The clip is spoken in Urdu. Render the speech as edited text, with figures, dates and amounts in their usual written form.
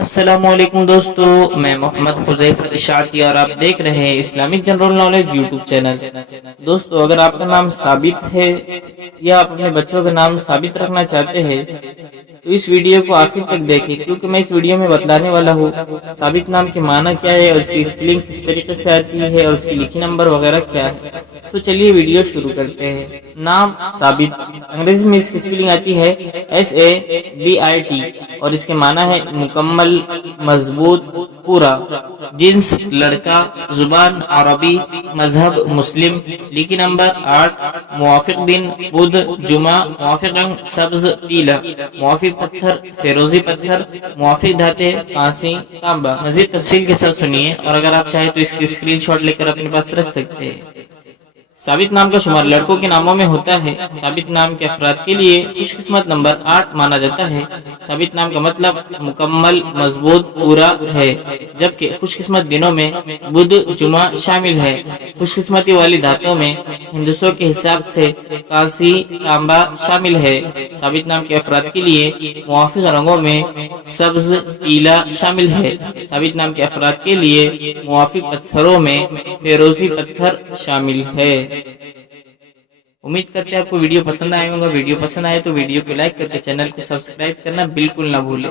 السلام علیکم دوستو، میں محمد حذیفہ اشاعتی اور آپ دیکھ رہے ہیں Islamic general knowledge YouTube channel. دوستو، اگر آپ کا نام ثابت ہے یا آپ اپنے بچوں کا نام ثابت رکھنا چاہتے ہیں تو اس ویڈیو کو آخر تک دیکھیں، کیونکہ میں اس ویڈیو میں بتلانے والا ہوں ثابت نام کے معنی کیا ہے اور اس کی اسپیلنگ کس طریقے سے آتی ہے اور اس کی لکھی نمبر وغیرہ کیا ہے۔ تو چلیے ویڈیو شروع کرتے ہیں۔ نام ثابت، انگریزی میں اس کی اسپیلنگ آتی ہے SABIT اور اس کے معنی ہے مکمل، مضبوط، پورا۔ جنس لڑکا، زبان عربی، مذہب مسلم۔ لکی نمبر 8۔ موافق دن بدھ جمعہ۔ موافق رنگ سبز پیلا۔ موافق پتھر فیروزی پتھر۔ موافق دھاتیں کانسی تانبا۔ مزید تفصیل کے ساتھ سنیے، اور اگر آپ چاہیں تو اس کی اسکرین شاٹ لے کر اپنے پاس رکھ سکتے ہیں۔ ثابت نام کا شمار لڑکوں کے ناموں میں ہوتا ہے۔ ثابت نام کے افراد کے لیے خوش قسمت نمبر 8 مانا جاتا ہے۔ ثابت نام کا مطلب مکمل، مضبوط، پورا ہے، جبکہ خوش قسمت دنوں میں بدھ جمعہ شامل ہے۔ خوش قسمتی والی دھاتوں میں ہندسوں کے حساب سے کانسی تانبا شامل ہے۔ ثابت نام کے افراد کے لیے موافق رنگوں میں سبز پیلا شامل ہے۔ ثابت نام کے افراد کے لیے موافق پتھروں میں فیروزی پتھر شامل ہے۔ امید کرتے ہیں آپ کو ویڈیو پسند آئے ہوگا۔ ویڈیو پسند آئے تو ویڈیو کو لائک کر کے چینل کو سبسکرائب کرنا بالکل نہ بھولیں۔